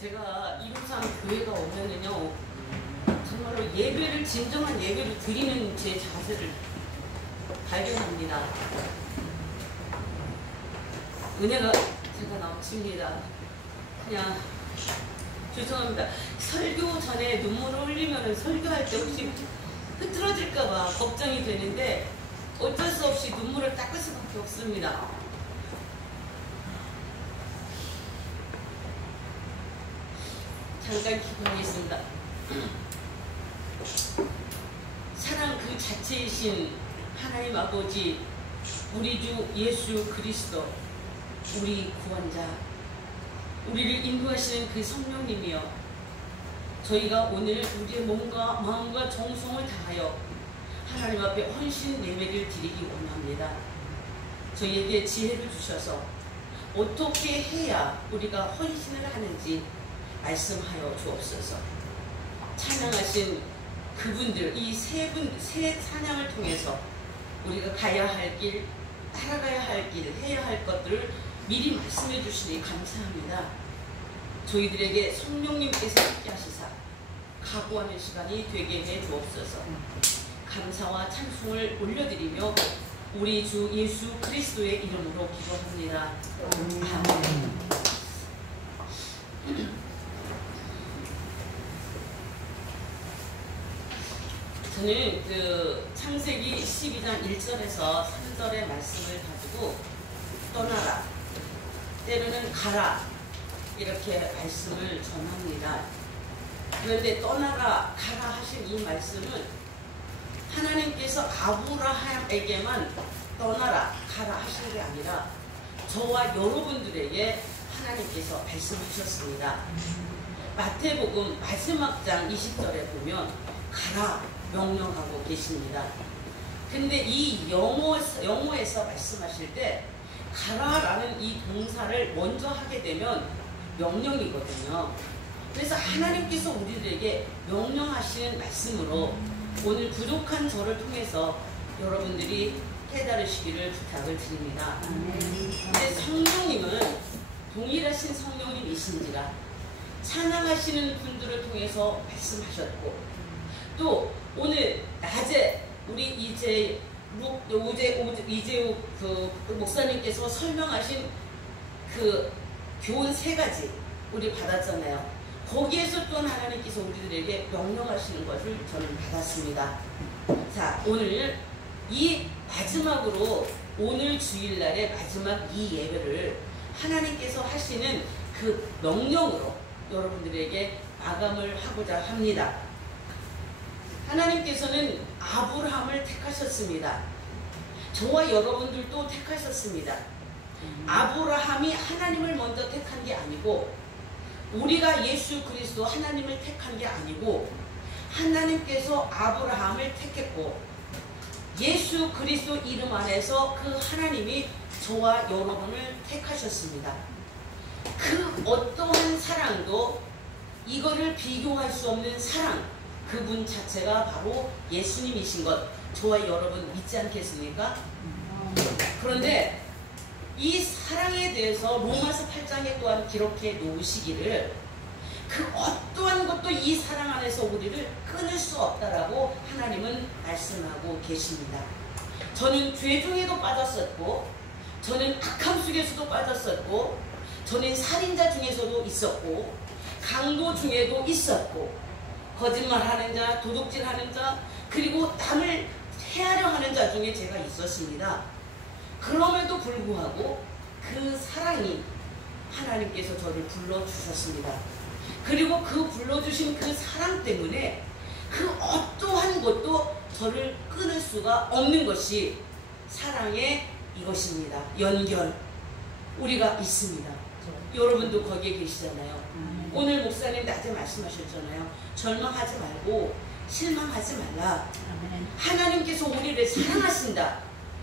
제가 이루상 교회가 오면은요, 정말로 예배를, 진정한 예배를 드리는 제 자세를 발견합니다. 은혜가 제가 넘칩니다. 그냥 죄송합니다. 설교 전에 눈물을 흘리면 설교할 때 혹시 흐트러질까봐 걱정이 되는데 어쩔 수 없이 눈물을 닦을 수밖에 없습니다. 잠깐 기도하겠습니다. 사랑 그 자체이신 하나님 아버지, 우리 주 예수 그리스도, 우리 구원자, 우리를 인도하시는 그 성령님이여, 저희가 오늘 우리의 몸과 마음과 정성을 다하여 하나님 앞에 헌신 예배를 드리기 원합니다. 저희에게 지혜를 주셔서 어떻게 해야 우리가 헌신을 하는지 말씀하여 주옵소서. 찬양하신 그분들, 이 세 찬양을 통해서 우리가 가야 할 길, 따라가야 할 길, 해야 할 것들을 미리 말씀해 주시니 감사합니다. 저희들에게 성령님께서 함께 하시사 각오하는 시간이 되게 해 주옵소서. 감사와 찬송을 올려드리며 우리 주 예수 그리스도의 이름으로 기도합니다. 아멘. 저는 그 창세기 12장 1절에서 3절의 말씀을 가지고 떠나라, 때로는 가라, 이렇게 말씀을 전합니다. 그런데 떠나라, 가라 하신 이 말씀은 하나님께서 아브라함에게만 떠나라, 가라 하신 게 아니라 저와 여러분들에게 하나님께서 말씀하셨습니다. 마태복음 마지막 장 20절에 보면 가라 명령하고 계십니다. 근데 이 영어에서 말씀하실 때 가라라는 이 동사를 먼저 하게 되면 명령이거든요. 그래서 하나님께서 우리들에게 명령하시는 말씀으로 오늘 부족한 저를 통해서 여러분들이 깨달으시기를 부탁을 드립니다. 근데 성령님은 동일하신 성령님이신지라 찬양하시는 분들을 통해서 말씀하셨고, 또 오늘 낮에 우리 이재욱 그 목사님께서 설명하신 그 교훈 3가지 우리 받았잖아요. 거기에서 또 하나님께서 우리들에게 명령하시는 것을 저는 받았습니다. 자, 오늘 이 마지막으로 오늘 주일날의 마지막 이 예배를 하나님께서 하시는 그 명령으로 여러분들에게 마감을 하고자 합니다. 하나님께서는 아브라함을 택하셨습니다. 저와 여러분들도 택하셨습니다. 아브라함이 하나님을 먼저 택한 게 아니고, 우리가 예수 그리스도 하나님을 택한 게 아니고, 하나님께서 아브라함을 택했고, 예수 그리스도 이름 안에서 그 하나님이 저와 여러분을 택하셨습니다. 그 어떠한 사랑도 이거를 비교할 수 없는 사랑, 그분 자체가 바로 예수님이신 것 저와 여러분 믿지 않겠습니까? 그런데 이 사랑에 대해서 로마서 8장에 또한 기록해 놓으시기를, 그 어떠한 것도 이 사랑 안에서 우리를 끊을 수 없다라고 하나님은 말씀하고 계십니다. 저는 죄 중에도 빠졌었고, 저는 악함 속에서도 빠졌었고, 저는 살인자 중에서도 있었고, 강도 중에도 있었고, 거짓말하는 자, 도둑질하는 자, 그리고 남을 해하려 하는 자 중에 제가 있었습니다. 그럼에도 불구하고 그 사랑이 하나님께서 저를 불러주셨습니다. 그리고 그 불러주신 그 사랑 때문에 그 어떠한 것도 저를 끊을 수가 없는 것이 사랑의 이것입니다. 연결, 우리가 있습니다. 여러분도 거기에 계시잖아요. 오늘 목사님 낮에 말씀하셨잖아요. 절망하지 말고 실망하지 말라. 하나님께서 우리를 사랑하신다.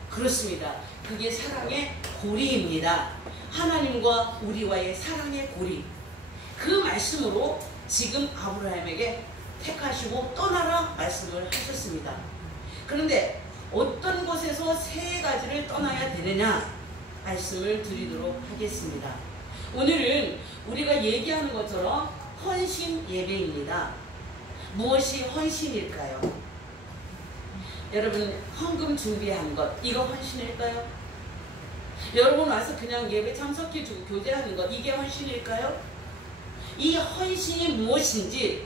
그렇습니다. 그게 사랑의 고리입니다. 하나님과 우리와의 사랑의 고리. 그 말씀으로 지금 아브라함에게 택하시고 떠나라 말씀을 하셨습니다. 그런데 어떤 곳에서 3가지를 떠나야 되느냐 말씀을 드리도록 하겠습니다. 오늘은 우리가 얘기하는 것처럼 헌신 예배입니다. 무엇이 헌신일까요? 여러분, 헌금 준비한 것, 이거 헌신일까요? 여러분 와서 그냥 예배 참석해주고 교제하는 것, 이게 헌신일까요? 이 헌신이 무엇인지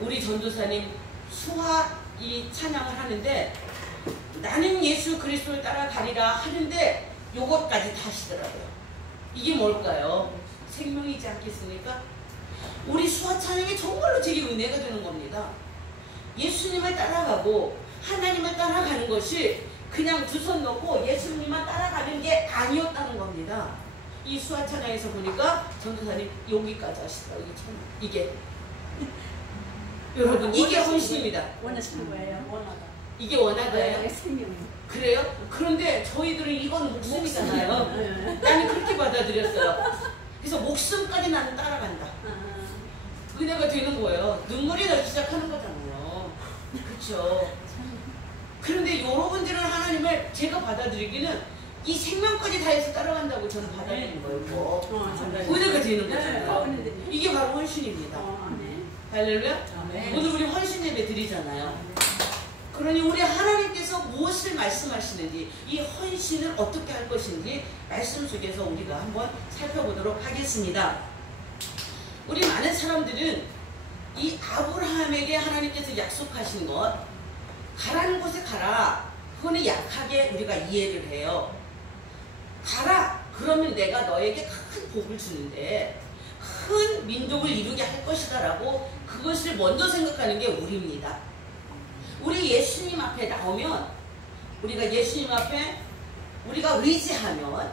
우리 전도사님 수화 이 찬양을 하는데, 나는 예수 그리스도를 따라가리라 하는데 요것까지 다 하시더라고요. 이게 뭘까요? 생명이지 않겠습니까? 우리 수화 찬양이 정말로 제게 은혜가 되는 겁니다. 예수님을 따라가고 하나님을 따라가는 것이 그냥 두 손 놓고 예수님만 따라가는 게 아니었다는 겁니다. 이 수화 찬양에서 보니까 전도사님 여기까지 하시더라고요. 이게 여러분, 이게 헌신입니다. 원하시는 거예요. 원하다. 이게 원하다예요? 네, 생명. 그래요? 그런데 저희들은 이건 목숨이잖아요. 나는 그렇게 받아들였어요. 그래서 목숨까지 나는 따라간다. 은혜가 되는 거예요. 눈물이 나기 시작하는 거잖아요. 그렇죠? 그런데 여러분들은 하나님을 제가 받아들이기는 이 생명까지 다해서 따라간다고 저는 받아들이는 거예요. 은혜가 되는 거잖아요. 이게 바로 헌신입니다. 할렐루야? 오늘 우리 헌신 예배 드리잖아요. 그러니 우리 하나님께서 무엇을 말씀하시는지, 이 헌신을 어떻게 할 것인지 말씀 속에서 우리가 한번 살펴보도록 하겠습니다. 우리 많은 사람들은 이 아브라함에게 하나님께서 약속하신 것, 가라는 곳에 가라, 그거는 약하게 우리가 이해를 해요. 가라, 그러면 내가 너에게 큰 복을 주는데 큰 민족을 이루게 할 것이다 라고 그것을 먼저 생각하는 게 우리입니다. 우리 예수님 앞에 나오면, 우리가 예수님 앞에 우리가 의지하면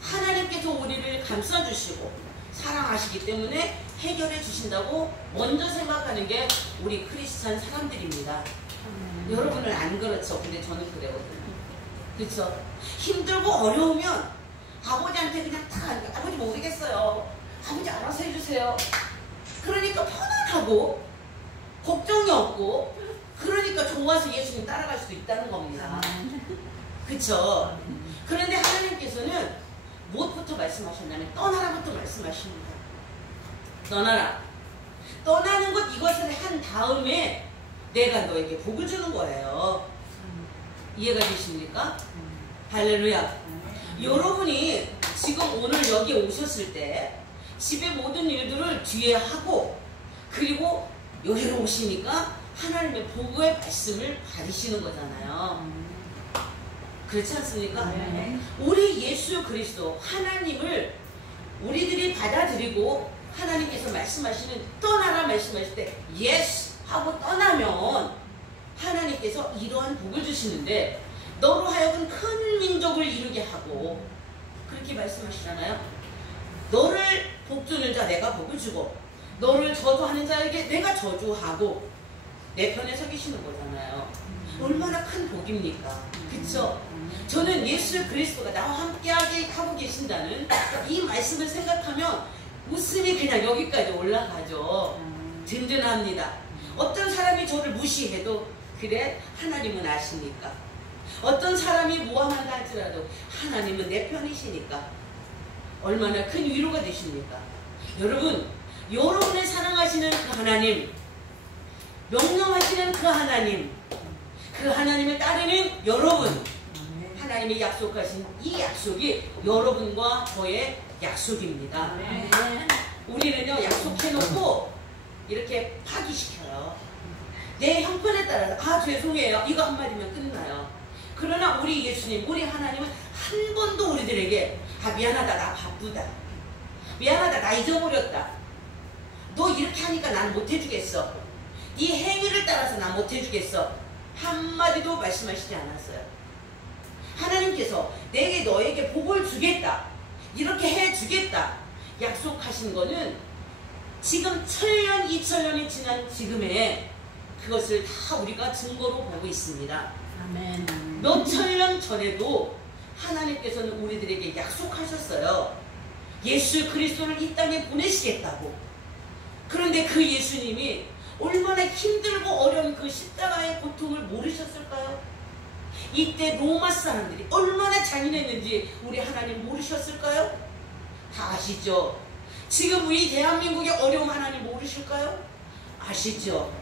하나님께서 우리를 감싸주시고 사랑하시기 때문에 해결해 주신다고 먼저 생각하는 게 우리 크리스찬 사람들입니다. 여러분은 안 그렇죠? 근데 저는 그래거든요. 그렇죠? 힘들고 어려우면 아버지한테 그냥 다 아버지 모르겠어요, 아버지 알아서 해주세요. 그러니까 편안하고 걱정이 없고, 그러니까 좋아서 예수님 따라갈 수도 있다는 겁니다. 그쵸? 그런데 하나님께서는 무엇부터 말씀하셨냐면 떠나라부터 말씀하십니다. 떠나라. 떠나는 것, 이것을 한 다음에 내가 너에게 복을 주는 거예요. 이해가 되십니까? 할렐루야. 여러분이 지금 오늘 여기 오셨을 때 집의 모든 일들을 뒤에 하고, 그리고 여기로 오시니까 하나님의 복의 말씀을 받으시는 거잖아요. 그렇지 않습니까? 우리 예수 그리스도 하나님을 우리들이 받아들이고 하나님께서 말씀하시는 떠나라 말씀하실 때 예스 하고 떠나면 하나님께서 이러한 복을 주시는데, 너로 하여금 큰 민족을 이루게 하고, 그렇게 말씀하시잖아요. 너를 복주는 자 내가 복을 주고, 너를 저주하는 자에게 내가 저주하고, 내 편에 서 계시는 거잖아요. 얼마나 큰 복입니까? 그쵸? 저는 예수 그리스도가 나와 함께하게 하고 계신다는 이 말씀을 생각하면 웃음이 그냥 여기까지 올라가죠. 든든합니다. 어떤 사람이 저를 무시해도, 그래, 하나님은 아시니까. 어떤 사람이 모함한다 할지라도 하나님은 내 편이시니까 얼마나 큰 위로가 되십니까? 여러분, 여러분을 사랑하시는 그 하나님, 명령하시는 그 하나님, 그 하나님을 따르는 여러분, 하나님이 약속하신 이 약속이 여러분과 저의 약속입니다. 우리는요, 약속해놓고 이렇게 파기시켜요. 내 형편에 따라서 죄송해요, 이거 한마디면 끝나요. 그러나 우리 예수님, 우리 하나님은 한 번도 우리들에게 미안하다, 나 바쁘다, 미안하다, 나 잊어버렸다, 너 이렇게 하니까 난 못해주겠어, 네 행위를 따라서 난 못해주겠어, 한마디도 말씀하시지 않았어요. 하나님께서 내게 너에게 복을 주겠다, 이렇게 해주겠다 약속하신 거는 지금 1000년, 2000년이 지난 지금에 그것을 다 우리가 증거로 보고 있습니다. 아멘. 몇 천년 전에도 하나님께서는 우리들에게 약속하셨어요. 예수 그리스도를 이 땅에 보내시겠다고. 그런데 그 예수님이 얼마나 힘들고 어려운 그 십자가의 고통을 모르셨을까요? 이때 로마 사람들이 얼마나 잔인했는지 우리 하나님 모르셨을까요? 다 아시죠? 지금 우리 대한민국의 어려움 하나님 모르실까요? 아시죠?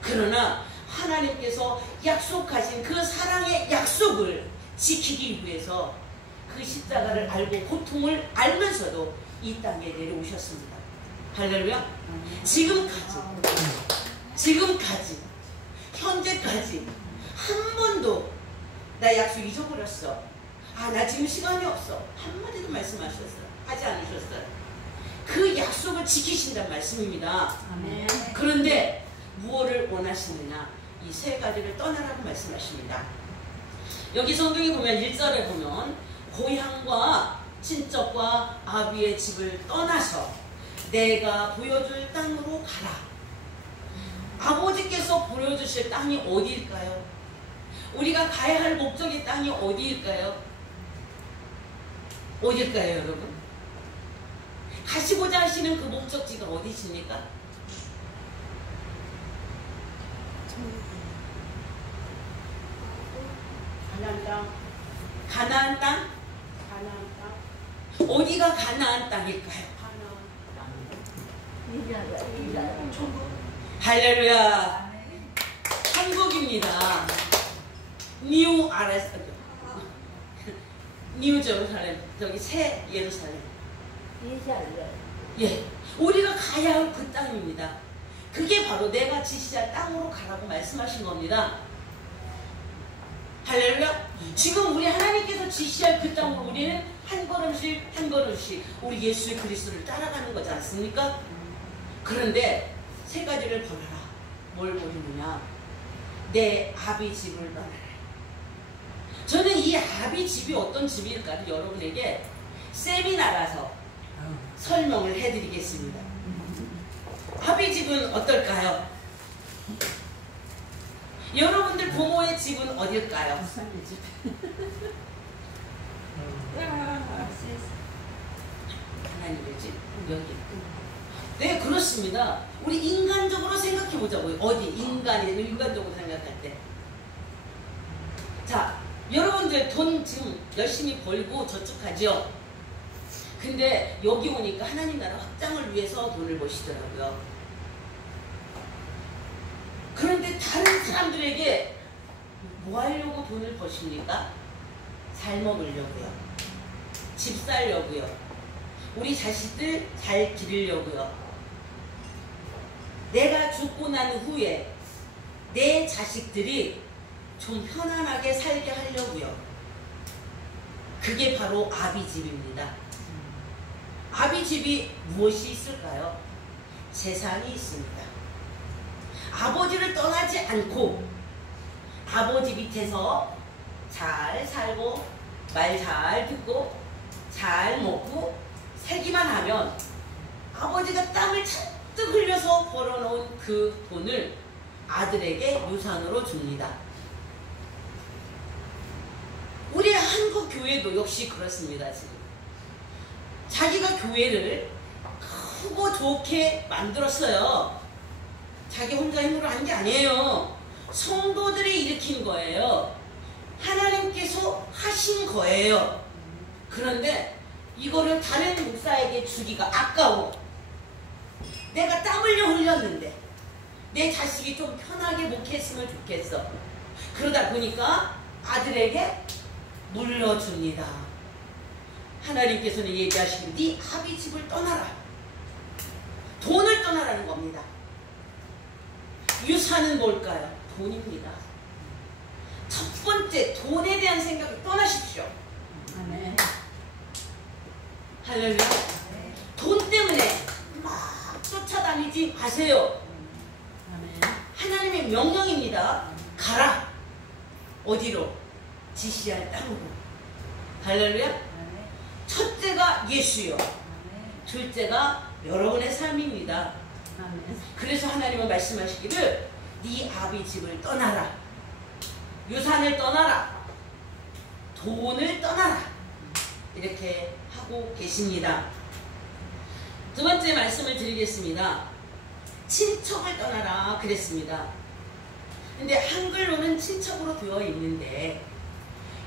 그러나 하나님께서 약속하신 그 사랑의 약속을 지키기 위해서 그 십자가를 알고 고통을 알면서도 이 땅에 내려오셨습니다. 할렐루야. 지금까지 현재까지 한 번도 나 약속 잊어버렸어, 나 지금 시간이 없어, 한마디도 말씀하셨어요? 하지 않으셨어요? 그 약속을 지키신다는 말씀입니다. 아멘. 그런데 무엇을 원하시느냐? 이 세 가지를 떠나라고 말씀하십니다. 여기 성경에 보면 1절에 보면 고향과 친척과 아비의 집을 떠나서 내가 보여줄 땅으로 가라. 아버지께서 보여주실 땅이 어디일까요? 우리가 가야 할 목적의 땅이 어디일까요? 어딜까요, 여러분? 가시고자 하시는 그 목적지가 어디십니까? 가나안 땅? 어디가 가나안 땅일까요? 할렐루야. 한국입니다. 뉴 제루살렘, 저기 새 예루살렘. 예, 우리가 가야 할 그 땅입니다. 그게 바로 내가 지시할 땅으로 가라고 말씀하신 겁니다. 할렐루야. 지금 우리 하나님께서 지시할 그 땅으로 우리는 한 걸음씩 한 걸음씩 우리 예수의 그리스도를 따라가는 거지 않습니까? 그런데 세 가지를 보라라. 뭘 보이느냐? 내 아비 집을 떠나라. 저는 이 아비 집이 어떤 집일까를 여러분에게 세미나라서 설명을 해드리겠습니다. 아비 집은 어떨까요? 여러분들 부모의 집은 어딜까요? 하나님의 집 여기. 네, 그렇습니다. 우리 인간적으로 생각해 보자고요. 어디? 인간적으로 생각할 때. 자, 여러분들 돈 지금 열심히 벌고 저축하죠? 근데 여기 오니까 하나님 나라 확장을 위해서 돈을 버시더라고요. 그런데 다른 사람들에게 뭐 하려고 돈을 버십니까? 잘 먹으려고요. 집 살려고요. 우리 자식들 잘 기르려고요. 내가 죽고 난 후에 내 자식들이 좀 편안하게 살게 하려고요. 그게 바로 아비집입니다. 아비집이 무엇이 있을까요? 재산이 있습니다. 아버지를 떠나지 않고 아버지 밑에서 잘 살고 말 잘 듣고 잘 먹고 살기만 하면 아버지가 땀을 잔뜩 흘려서 벌어놓은 그 돈을 아들에게 유산으로 줍니다. 우리 한국 교회도 역시 그렇습니다. 지금 자기가 교회를 크고 좋게 만들었어요. 자기 혼자 힘으로 한 게 아니에요. 성도들이 일으킨 거예요. 하나님께서 하신 거예요. 그런데 이거를 다른 목사에게 주기가 아까워. 내가 땀 흘렸는데 내 자식이 좀 편하게 목했으면 좋겠어. 그러다 보니까 아들에게 물려줍니다. 하나님께서는 얘기하시길 네 아비 집을 떠나라. 돈을 떠나라는 겁니다. 유산은 뭘까요? 돈입니다. 첫 번째 돈에 대한 생각을 떠나십시오. 아멘. 할렐루야. 돈 때문에 막 쫓아다니지 마세요. 아멘. 하나님의 명령입니다. 가라. 어디로? 지시할 땅으로. 할렐루야. 아멘. 첫째가 예수요. 둘째가 여러분의 삶입니다. 아멘. 그래서 하나님은 말씀하시기를 네 아비 집을 떠나라. 유산을 떠나라. 돈을 떠나라. 이렇게 하고 계십니다. 두 번째 말씀을 드리겠습니다. 친척을 떠나라 그랬습니다. 근데 한글로는 친척으로 되어 있는데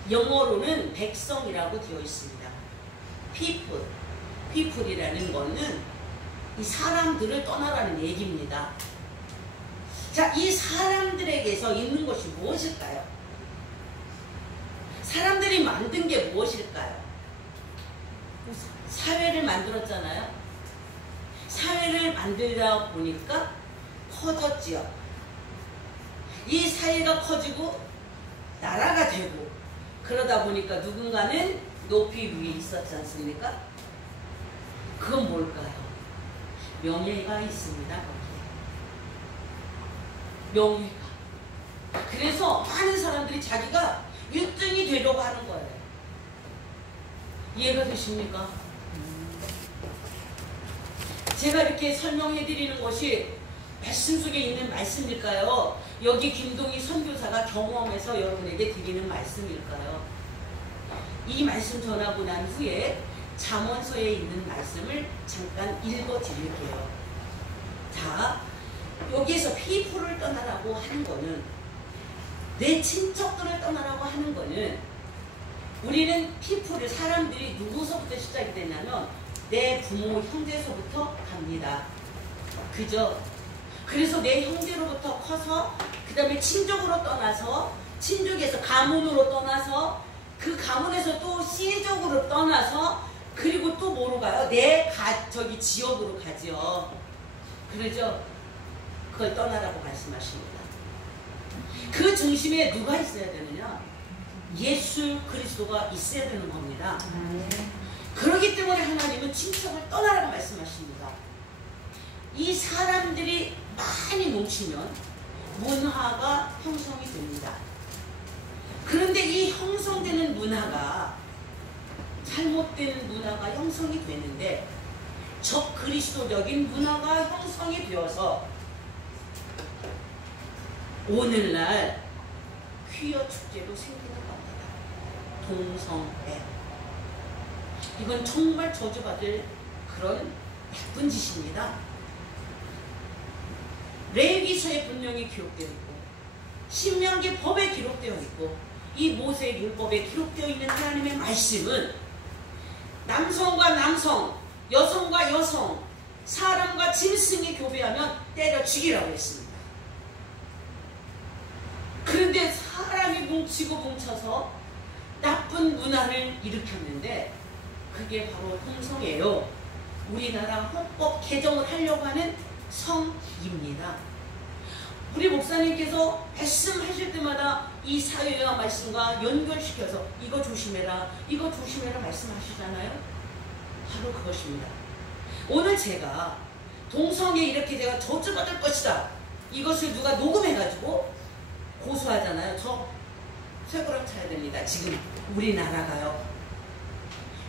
영어로는 백성이라고 되어 있습니다. people이라는 거는 이 사람들을 떠나라는 얘기입니다. 자, 이 사람들에게서 있는 것이 무엇일까요? 사람들이 만든 게 무엇일까요? 사회를 만들었잖아요. 사회를 만들다 보니까 커졌지요. 이 사회가 커지고 나라가 되고 그러다 보니까 누군가는 높이 위에 있었지 않습니까? 그건 뭘까요? 명예가 있습니다. 거기에. 명예가. 그래서 많은 사람들이 자기가 1등이 되려고 하는 거예요. 이해가 되십니까? 제가 이렇게 설명해 드리는 것이 말씀 속에 있는 말씀일까요? 여기 김동희 선교사가 경험해서 여러분에게 드리는 말씀일까요? 이 말씀 전하고 난 후에 잠언서에 있는 말씀을 잠깐 읽어 드릴게요. 자, 여기에서 피부를 떠나라고 하는 거는, 내 친척들을 떠나라고 하는 거는, 우리는 피부를, 사람들이 누구서부터 시작이 됐냐면 내 부모, 형제서부터 갑니다. 그죠? 그래서 내 형제로부터 커서 그 다음에 친족으로 떠나서, 친족에서 가문으로 떠나서, 그 가문에서 또 씨족으로 떠나서, 그리고 또 뭐로 가요? 저기 지역으로 가죠. 그러죠? 그걸 떠나라고 말씀하십니다. 그 중심에 누가 있어야 되느냐? 예수 그리스도가 있어야 되는 겁니다. 그렇기 때문에 하나님은 친척을 떠나라고 말씀하십니다. 이 사람들이 많이 뭉치면 문화가 형성이 됩니다. 그런데 이 형성되는 문화가, 잘못된 문화가 형성이 되는데 적그리스도적인 문화가 형성이 되어서 오늘날 퀴어 축제로 생기는 겁니다. 동성애. 이건 정말 저주받을 그런 나쁜 짓입니다. 레위기서에 분명히 기록되어 있고, 신명기 법에 기록되어 있고, 이 모세의 율법에 기록되어 있는 하나님의 말씀은 남성과 남성, 여성과 여성, 사람과 짐승이 교배하면 때려 죽이라고 했습니다. 그런데 사람이 뭉치고 뭉쳐서 나쁜 문화를 일으켰는데 그게 바로 동성애요. 우리나라 헌법 개정을 하려고 하는 성입니다. 우리 목사님께서 말씀하실 때마다 이 사회와 말씀과 연결시켜서 이거 조심해라, 이거 조심해라 말씀하시잖아요. 바로 그것입니다. 오늘 제가 동성애 이렇게 제가 저주받을 것이다, 이것을 누가 녹음해가지고 고소하잖아요. 저 쇠고랑 차야 됩니다. 지금 우리나라가요,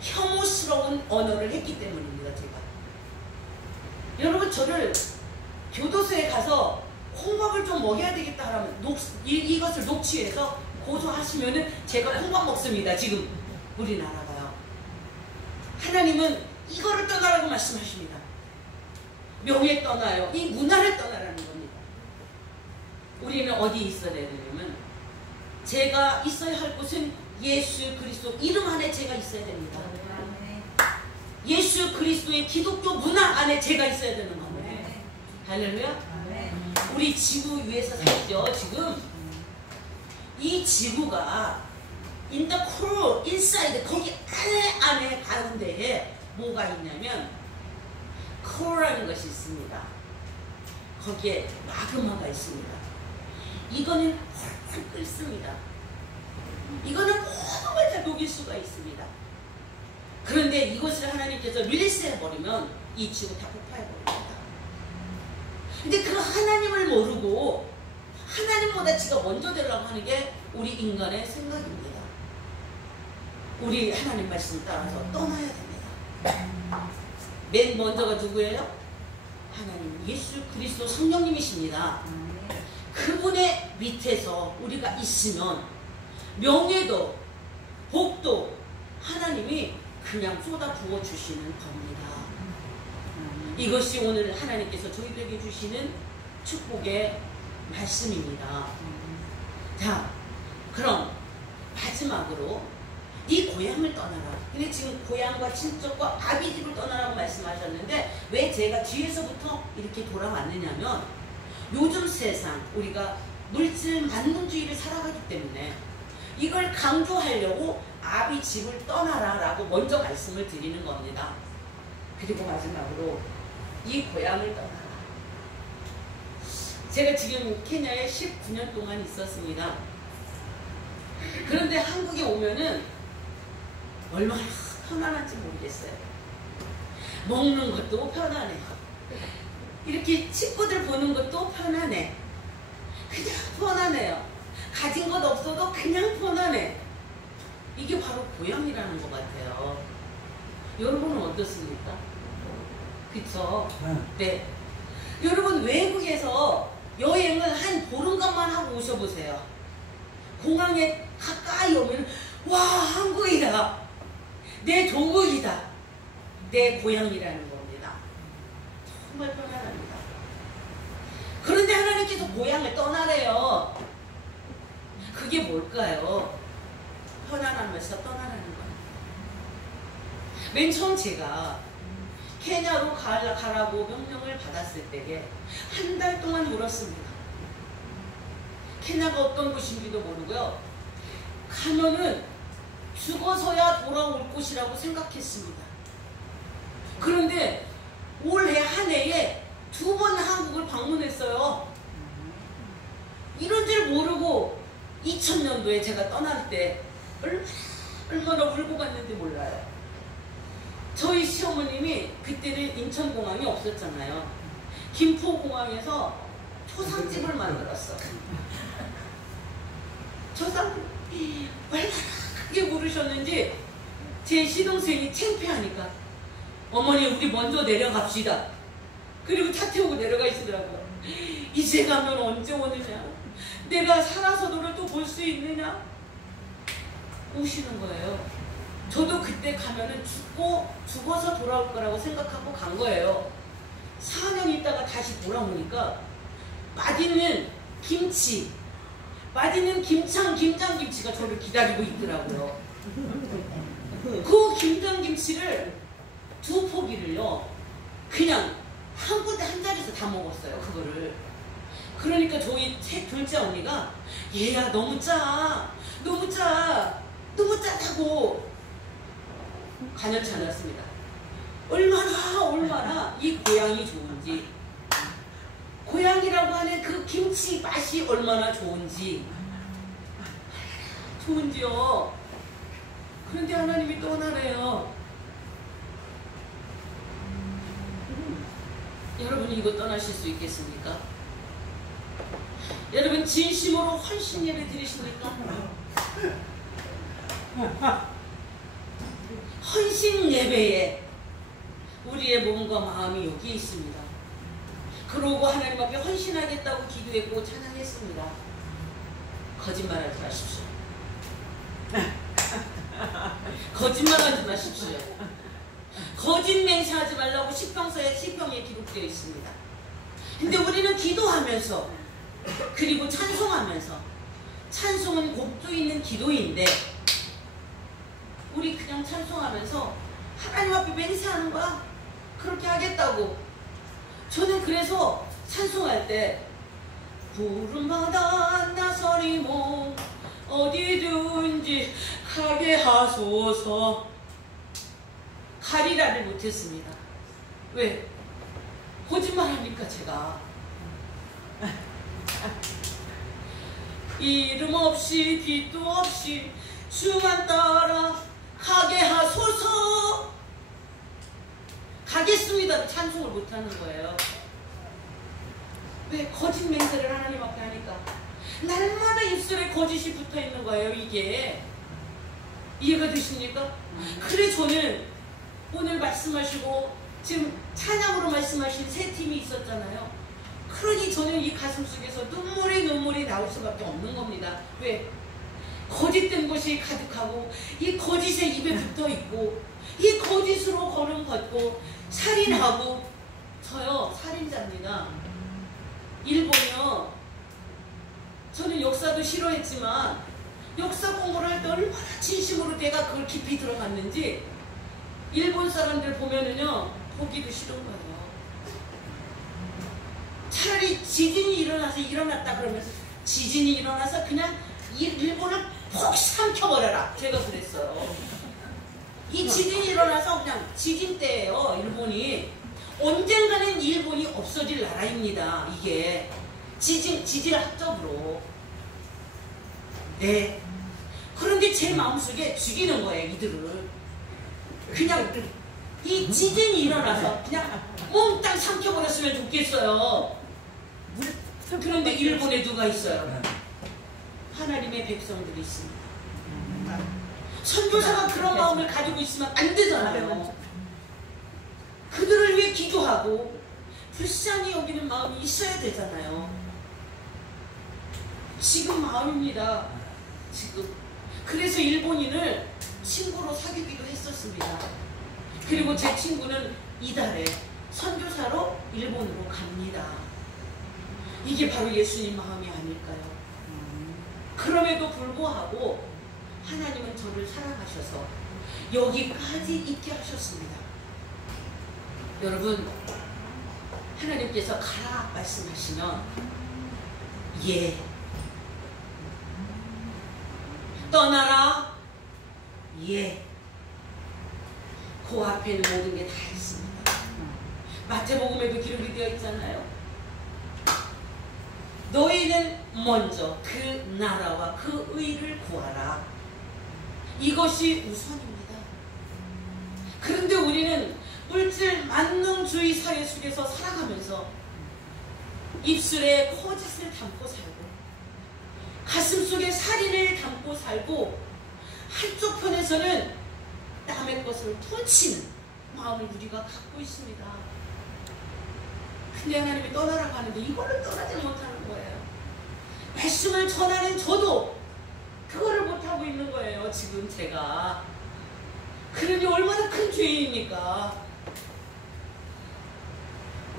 혐오스러운 언어를 했기 때문입니다. 제가, 여러분, 저를 교도소에 가서 콩밥을 좀 먹여야 되겠다 하면 이것을 녹취해서 고소하시면은 제가 콩밥 먹습니다. 지금 우리나라가요. 하나님은 이거를 떠나라고 말씀하십니다. 명예 떠나요. 이 문화를 떠나라는 겁니다. 우리는 어디 있어야 되냐면, 제가 있어야 할 곳은 예수 그리스도 이름 안에 제가 있어야 됩니다. 예수 그리스도의 기독교 문화 안에 제가 있어야 되는 겁니다. 할렐루야. 우리 지구 위에서 살죠. 지금 이 지구가 in the core, inside, 거기 안에 가운데에 뭐가 있냐면 core라는 것이 있습니다. 거기에 마그마가 있습니다. 이거는 훨씬 끓습니다. 이거는 모든 걸 다 녹일 수가 있습니다. 그런데 이것을 하나님께서 릴리스해버리면 이 지구 다 폭파해버립니다. 근데 그 하나님을 모르고 하나님보다 지가 먼저 되려고 하는 게 우리 인간의 생각입니다. 우리 하나님 말씀 따라서 떠나야 됩니다. 맨 먼저가 누구예요? 하나님, 예수 그리스도 성령님이십니다. 그분의 밑에서 우리가 있으면 명예도 복도 하나님이 그냥 쏟아 부어 주시는 겁니다. 이것이 오늘 하나님께서 저희들에게 주시는 축복의 말씀입니다. 자, 그럼 마지막으로 네 고향을 떠나라. 근데 지금 고향과 친척과 아비 집을 떠나라고 말씀하셨는데 왜 제가 뒤에서부터 이렇게 돌아왔느냐면 요즘 세상 우리가 물질 만능주의를 살아가기 때문에 이걸 강조하려고 아비 집을 떠나라 라고 먼저 말씀을 드리는 겁니다. 그리고 마지막으로 이 고향을 떠나라. 제가 지금 케냐에 19년 동안 있었습니다. 그런데 한국에 오면은 얼마나 편안한지 모르겠어요. 먹는 것도 편안해. 이렇게 친구들 보는 것도 편안해. 그냥 편안해요. 가진 것 없어도 그냥 편안해. 이게 바로 고향이라는 것 같아요. 여러분은 어떻습니까? 그쵸? 네. 여러분 외국에서 여행을 한 보름간만 하고 오셔보세요. 공항에 가까이 오면 와 한국이다. 내 조국이다. 내 고향이라는 겁니다. 정말 편안합니다. 그런데 하나님께서 고향을 떠나래요. 그게 뭘까요? 편안하면서 떠나라는 거예요. 맨 처음 제가 케냐로 가라고 명령을 받았을 때에 한 달 동안 울었습니다. 케냐가 어떤 곳인지도 모르고요. 가면은 죽어서야 돌아올 곳이라고 생각했습니다. 그런데 올해 한 해에 2번 한국을 방문했어요. 이런 줄 모르고 2000년도에 제가 떠날 때 얼마나 울고 갔는지 몰라요. 저희 시어머님이 그때는 인천공항이 없었잖아요. 김포공항에서 초상집을 만들었어. 초상 얼마나 크게 울으셨는지 제 시동생이 창피하니까 어머니 우리 먼저 내려갑시다. 그리고 차 태우고 내려가시더라고요. 이제 가면 언제 오느냐? 내가 살아서 너를 또 볼 수 있느냐? 우시는 거예요. 저도 그때 가면은 죽어서 돌아올 거라고 생각하고 간 거예요. 4년 있다가 다시 돌아오니까 맛있는 김치, 맛있는 김장김치가 저를 기다리고 있더라고요. 그 김장김치를 2포기를요 그냥 한 군데 한 자리에서 다 먹었어요. 그거를. 그러니까 저희 둘째 언니가 얘야 너무 짜, 너무 짜다고 간여치 않았습니다. 얼마나 이 고향이 좋은지, 고향이라고 하는 그 김치 맛이 얼마나 좋은지요. 그런데 하나님이 떠나래요. 여러분 이거 떠나실 수 있겠습니까? 여러분 진심으로 헌신 예배 드리십니까? 헌신 예배에 우리의 몸과 마음이 여기 있습니다. 그러고 하나님 앞에 헌신하겠다고 기도했고 찬양했습니다. 거짓말하지 마십시오. 거짓말하지 마십시오. 거짓 맹세하지 말라고 시평에 기록되어 있습니다. 근데 우리는 기도하면서 그리고 찬송하면서, 찬송은 곡조 있는 기도인데 우리 그냥 찬송하면서 하나님 앞에 맹세하는 거야. 그렇게 하겠다고. 저는 그래서 찬송할 때 부름마다 나서리모 어디든지 가게 하소서 가리라를 못했습니다. 왜? 거짓말하니까 제가 이름 없이 뒤도 없이 주만 따라 가게 하소서. 가겠습니다. 찬송을 못하는 거예요. 왜? 거짓 맹세를 하나님 앞에 하니까 날마다 입술에 거짓이 붙어있는 거예요. 이게 이해가 되십니까? 그래 저는 오늘 말씀하시고 지금 찬양으로 말씀하신 세 팀이 있었잖아요. 그러니 저는 이 가슴 속에서 눈물이 나올 수밖에 없는 겁니다. 왜? 거짓된 것이 가득하고 이 거짓에 입에 붙어있고 이 거짓으로 걸음 걷고 살인하고. 저요 살인자입니다. 일본이요. 저는 역사도 싫어했지만 역사 공부를 할 때 얼마나 진심으로 내가 그걸 깊이 들어갔는지 일본 사람들 보면은요 보기도 싫은 거예요. 차라리 지진이 일어났다 그러면서 지진이 일어나서 그냥 일본을 폭 삼켜버려라. 제가 그랬어요. 이 지진이 일어나서 그냥 지진 때예요. 일본이 언젠가는 일본이 없어질 나라입니다. 이게 지질학적으로. 네. 그런데 제 마음속에 죽이는 거예요. 이들을. 그냥 이 지진이 일어나서 그냥 몽땅 삼켜버렸으면 좋겠어요. 그런데 일본에 누가 있어요? 하나님의 백성들이 있습니다. 선교사가 그런 마음을 가지고 있으면 안 되잖아요. 그들을 위해 기도하고 불쌍히 여기는 마음이 있어야 되잖아요. 지금 마음입니다. 지금. 그래서 일본인을 친구로 사귀기도 했었습니다. 그리고 제 친구는 이달에 선교사로 일본으로 갑니다. 이게 바로 예수님 마음이 아닐까요? 그럼에도 불구하고 하나님은 저를 사랑하셔서 여기까지 있게 하셨습니다. 여러분, 하나님께서 가라 말씀하시면 예, 떠나라 예, 그 앞에는 모든 게 다 있습니다. 마태복음에도 기록이 되어 있잖아요. 너희는 먼저 그 나라와 그 의를 구하라. 이것이 우선입니다. 그런데 우리는 물질 만능주의 사회 속에서 살아가면서 입술에 거짓을 담고 살고 가슴속에 살인을 담고 살고 한쪽 편에서는 남의 것을 훔치는 마음을 우리가 갖고 있습니다. 근데 하나님이 떠나라고 하는데 이거를 떠나지 못하는 거예요. 말씀을 전하는 저도 그거를 못하고 있는 거예요. 지금 제가. 그러니 얼마나 큰 죄인입니까?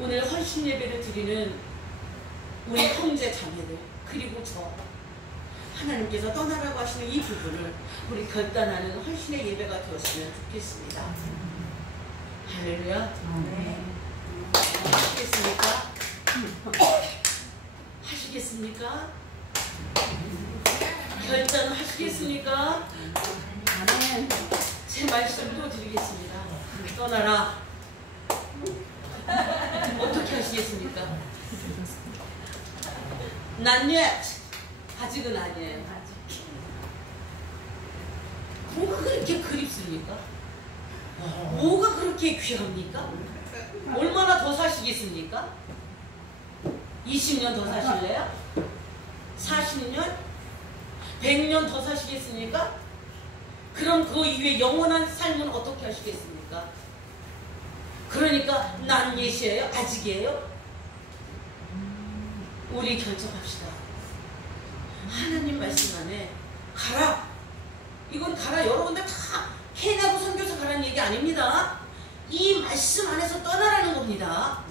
오늘 헌신 예배를 드리는 우리 형제 자매들 그리고 저 하나님께서 떠나라고 하시는 이 부분을 우리 결단하는 헌신의 예배가 되었으면 좋겠습니다. 할렐루야. 네. 하시겠습니까? 하시겠습니까? 결단하시겠습니까? 아멘. 제 말씀도 드리겠습니다. 떠나라. 어떻게 하시겠습니까? Not yet. 아직은 아니에요. 뭐가 그렇게 그립습니까? 뭐가 그렇게 귀합니까? 얼마나 더 사시겠습니까? 20년 더 사실래요? 40년? 100년 더 사시겠습니까? 그럼 그 이후에 영원한 삶은 어떻게 하시겠습니까? 그러니까 난 예시예요? 아직이에요? 우리 결정합시다. 하나님 말씀 안에 가라. 이건 가라. 여러 군데 다 케냐로 선교사 가라는 얘기 아닙니다. 이 말씀 안에서 떠나라는 겁니다.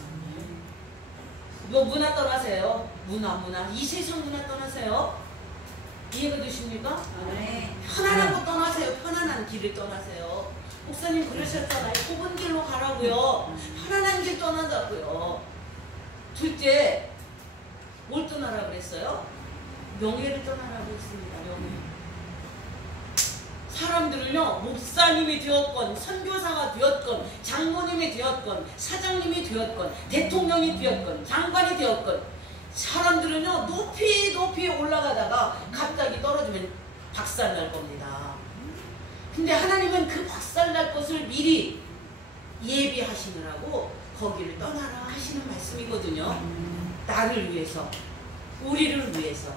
뭐 문화 떠나세요. 문화 이 세상 문화 떠나세요. 이해가 되십니까? 네. 편안한 거 떠나세요. 편안한 길을 떠나세요. 목사님 그러셨잖아요. 좁은 길로 가라고요. 편안한 길 떠나자고요. 둘째, 뭘 떠나라 그랬어요? 명예를 떠나라고 했습니다. 명예. 사람들은요, 목사님이 되었건, 선교사가 되었건, 장모님이 되었건, 사장님이 되었건, 대통령이 되었건, 장관이 되었건, 사람들은요, 높이 높이 올라가다가 갑자기 떨어지면 박살날 겁니다. 근데 하나님은 그 박살날 것을 미리 예비하시느라고 거기를 떠나라 하시는 말씀이거든요. 나를 위해서, 우리를 위해서.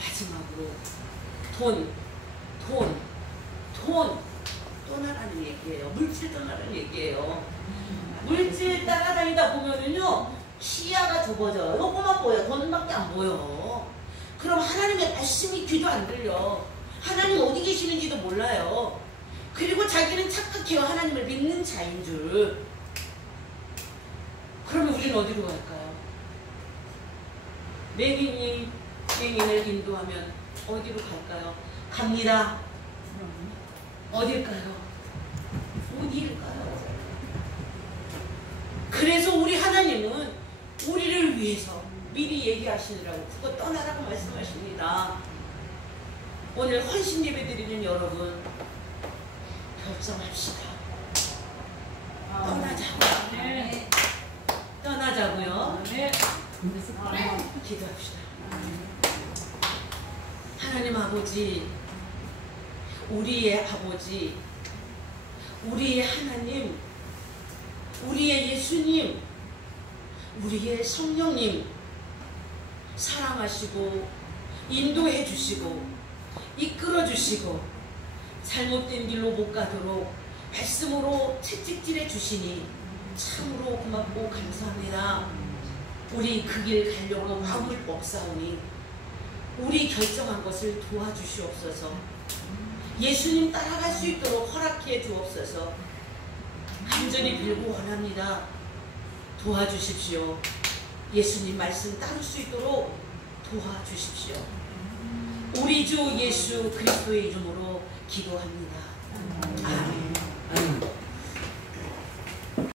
마지막으로 돈 떠나라는 얘기예요. 물질 떠나라는 얘기예요. 물질 따라다니다 보면은요, 시야가 좁아져요. 요거만 보여. 돈밖에 안 보여. 그럼 하나님의 말씀이 귀도 안 들려. 하나님 어디 계시는지도 몰라요. 그리고 자기는 착각해요. 하나님을 믿는 자인 줄. 그러면 우리는 어디로 갈까요? 맹인을 인도하면 어디로 갈까요? 갑니다. 어딜까요? 어디일까요? 그래서 우리 하나님은 우리를 위해서 미리 얘기하시느라고 그거 떠나라고 말씀하십니다. 오늘 헌신 예배 드리는 여러분 결정합시다. 떠나자고요. 떠나자고요. 기도합시다. 하나님 아버지, 우리의 아버지, 우리의 하나님, 우리의 예수님, 우리의 성령님 사랑하시고 인도해 주시고 이끌어 주시고 잘못된 길로 못 가도록 말씀으로 채찍질해 주시니 참으로 고맙고 감사합니다. 우리 그 길 가려고 마음을 먹사오니 우리 결정한 것을 도와주시옵소서. 예수님 따라갈 수 있도록 허락해 주옵소서. 간절히 빌고 원합니다. 도와주십시오. 예수님 말씀 따를 수 있도록 도와주십시오. 우리 주 예수 그리스도의 이름으로 기도합니다.